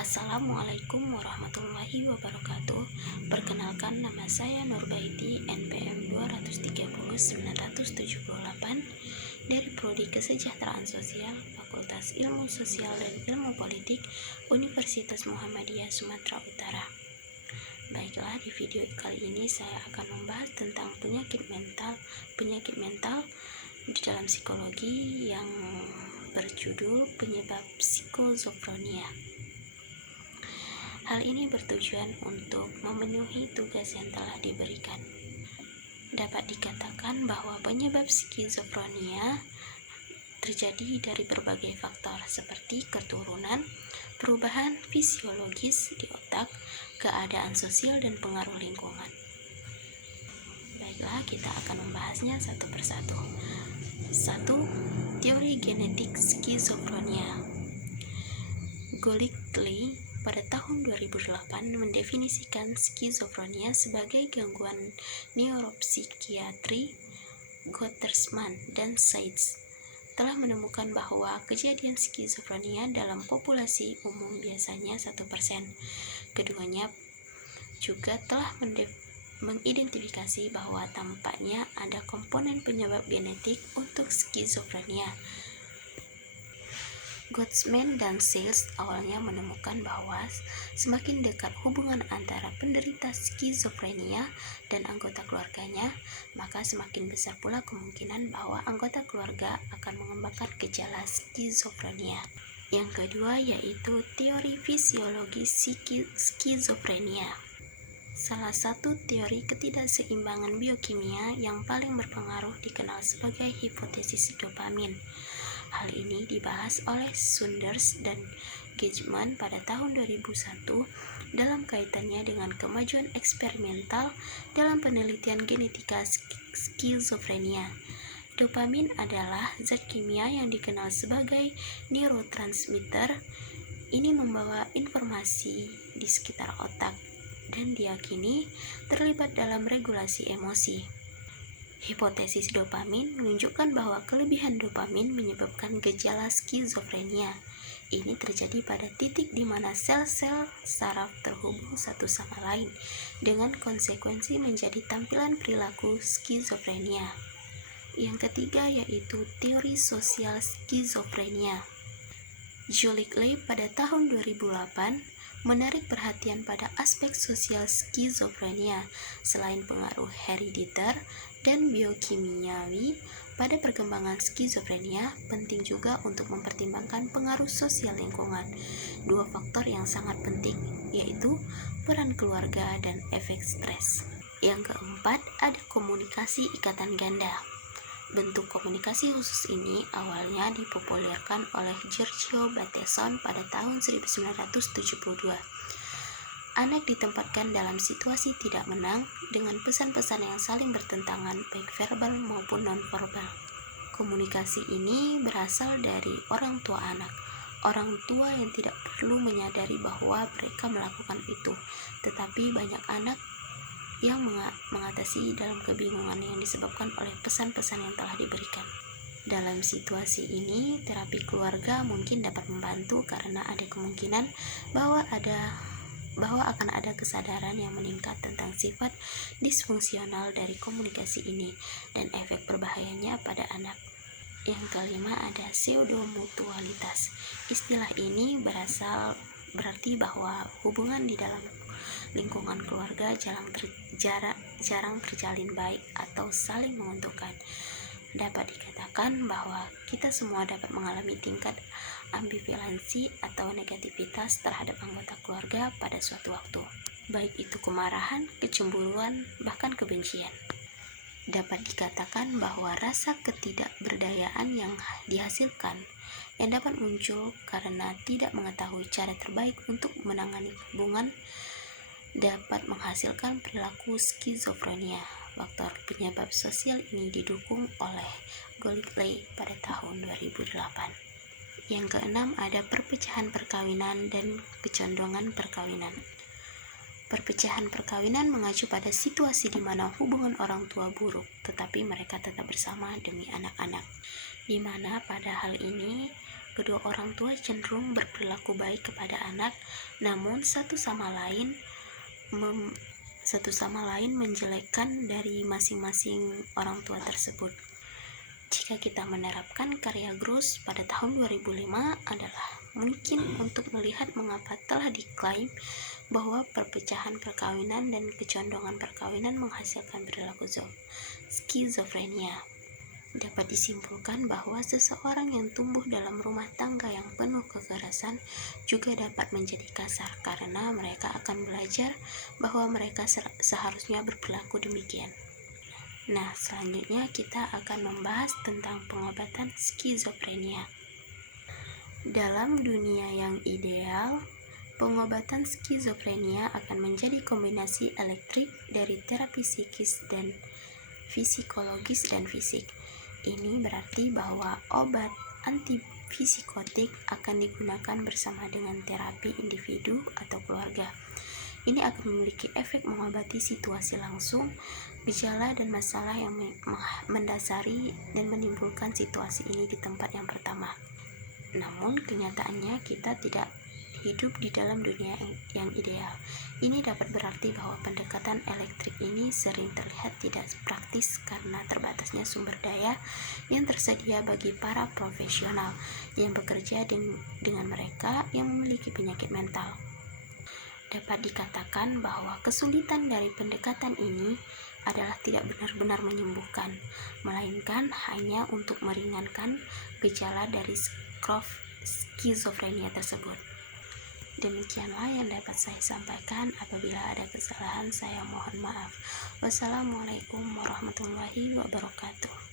Assalamualaikum warahmatullahi wabarakatuh. Perkenalkan, nama saya Nurbaiti, NPM 230-978 dari Prodi Kesejahteraan Sosial, Fakultas Ilmu Sosial dan Ilmu Politik, Universitas Muhammadiyah Sumatera Utara. Baiklah, di video kali ini saya akan membahas tentang penyakit mental di dalam psikologi yang berjudul penyebab skizofrenia. Hal ini bertujuan untuk memenuhi tugas yang telah diberikan. Dapat dikatakan bahwa penyebab skizofrenia terjadi dari berbagai faktor seperti keturunan, perubahan fisiologis di otak, keadaan sosial, dan pengaruh lingkungan. Baiklah, kita akan membahasnya satu persatu. 1. Teori genetik skizofrenia. Golightly pada tahun 2008 mendefinisikan skizofrenia sebagai gangguan neuropsikiatri. Gottesman dan Seitz telah menemukan bahwa kejadian skizofrenia dalam populasi umum biasanya 1%. Keduanya juga telah mengidentifikasi bahwa tampaknya ada komponen penyebab genetik untuk skizofrenia. Gottesman dan Seitz awalnya menemukan bahwa semakin dekat hubungan antara penderita skizofrenia dan anggota keluarganya, maka semakin besar pula kemungkinan bahwa anggota keluarga akan mengembangkan gejala skizofrenia. Yang kedua yaitu teori fisiologi skizofrenia. Salah satu teori ketidakseimbangan biokimia yang paling berpengaruh dikenal sebagai hipotesis dopamin. Hal ini dibahas oleh Saunders dan Geijman pada tahun 2001 dalam kaitannya dengan kemajuan eksperimental dalam penelitian genetika skizofrenia. Dopamin adalah zat kimia yang dikenal sebagai neurotransmitter. Ini membawa informasi di sekitar otak dan diyakini terlibat dalam regulasi emosi. Hipotesis dopamin menunjukkan bahwa kelebihan dopamin menyebabkan gejala skizofrenia. Ini terjadi pada titik di mana sel-sel saraf terhubung satu sama lain, dengan konsekuensi menjadi tampilan perilaku skizofrenia. Yang ketiga yaitu teori sosial skizofrenia. Golightly pada tahun 2008 menarik perhatian pada aspek sosial skizofrenia. Selain pengaruh herediter dan biokimiawi pada perkembangan skizofrenia, penting juga untuk mempertimbangkan pengaruh sosial lingkungan. Dua faktor yang sangat penting, yaitu peran keluarga dan efek stres. Yang keempat, ada komunikasi ikatan ganda. Bentuk komunikasi khusus ini awalnya dipopulerkan oleh Giorgio Bateson pada tahun 1972. Anak ditempatkan dalam situasi tidak menang dengan pesan-pesan yang saling bertentangan, baik verbal maupun non-verbal. Komunikasi ini berasal dari orang tua anak. Orang tua yang tidak perlu menyadari bahwa mereka melakukan itu, tetapi banyak anak yang mengatasi dalam kebingungan yang disebabkan oleh pesan-pesan yang telah diberikan. Dalam situasi ini, terapi keluarga mungkin dapat membantu karena ada kemungkinan bahwa akan ada kesadaran yang meningkat tentang sifat disfungsional dari komunikasi ini dan efek berbahayanya pada anak. Yang kelima ada pseudomutualitas. Istilah ini berarti bahwa hubungan di dalam lingkungan keluarga jarang terjalin baik atau saling menguntungkan. Dapat dikatakan bahwa kita semua dapat mengalami tingkat ambivalensi atau negativitas terhadap anggota keluarga pada suatu waktu, baik itu kemarahan, kecemburuan, bahkan kebencian. Dapat dikatakan bahwa rasa ketidakberdayaan yang dihasilkan yang dapat muncul karena tidak mengetahui cara terbaik untuk menangani hubungan dapat menghasilkan perilaku skizofrenia. Faktor penyebab sosial ini didukung oleh Golightly pada tahun 2008. Yang keenam ada perpecahan perkawinan dan kecondongan perkawinan. Perpecahan perkawinan mengacu pada situasi di mana hubungan orang tua buruk, tetapi mereka tetap bersama demi anak-anak, di mana pada hal ini kedua orang tua cenderung berperilaku baik kepada anak, namun satu sama lain menjelekkan dari masing-masing orang tua tersebut. Jika kita menerapkan karya Gross pada tahun 2005 adalah mungkin untuk melihat mengapa telah diklaim bahwa perpecahan perkawinan dan kecondongan perkawinan menghasilkan perilaku skizofrenia. Dapat disimpulkan bahwa seseorang yang tumbuh dalam rumah tangga yang penuh kekerasan juga dapat menjadi kasar karena mereka akan belajar bahwa mereka seharusnya berperilaku demikian. Nah, selanjutnya kita akan membahas tentang pengobatan skizofrenia. Dalam dunia yang ideal, pengobatan skizofrenia akan menjadi kombinasi elektrik dari terapi psikis dan psikologis dan fisik. Ini berarti bahwa obat antipsikotik akan digunakan bersama dengan terapi individu atau keluarga. Ini akan memiliki efek mengobati situasi langsung, gejala dan masalah yang mendasari dan menimbulkan situasi ini di tempat yang pertama. Namun kenyataannya kita tidak hidup di dalam dunia yang ideal. Ini dapat berarti bahwa pendekatan elektrik ini sering terlihat tidak praktis karena terbatasnya sumber daya yang tersedia bagi para profesional yang bekerja dengan mereka yang memiliki penyakit mental. Dapat dikatakan bahwa kesulitan dari pendekatan ini adalah tidak benar-benar menyembuhkan, melainkan hanya untuk meringankan gejala dari skizofrenia tersebut. Demikianlah yang dapat saya sampaikan. Apabila ada kesalahan, saya mohon maaf. Wassalamualaikum warahmatullahi wabarakatuh.